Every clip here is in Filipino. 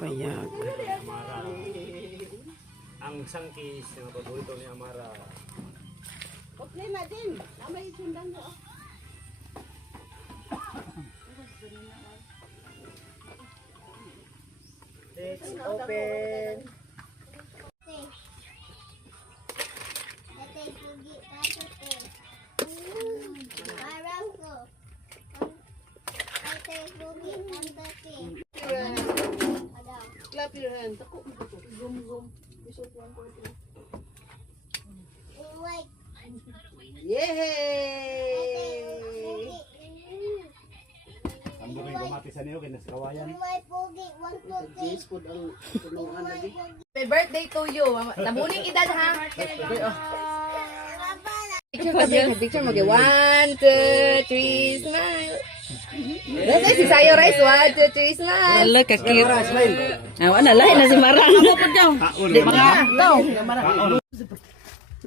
Payag. Ang sangkis na paborito ni Amara. Okay na din. May sundan mo. Let's open. Clap your hands. Ako, zoom. Yay! Ang dumi gumati sa niyo, kinaskawayan. Yes, food ang tulungan lagi. Happy birthday to you. Nabuning edad ha. Picture ka din. Picture mo. 1, 2, 3, smile. That's si Sayo Rice. 1, 2, 3, smile. Wala ka cute. Wala lahi na si Marang. Ano po daw? Di mga daw.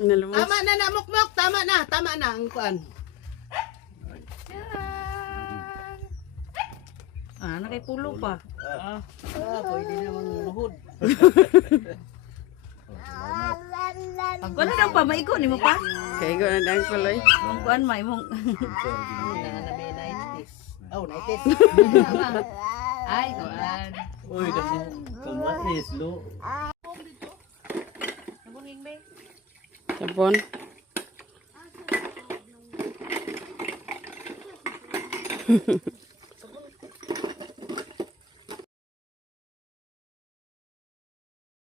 Tama na na, mukmok. Tama na ang kuan. Nakipulo pa. Pwede naman luhod. Wala daw pa, maigo ni mo pa. Kaya ko na dang kuloy. Ang kuan may mong. Oh, naitis. Ay, kuan. Uy, kamatis, lo. Nabuning ba? Sabon.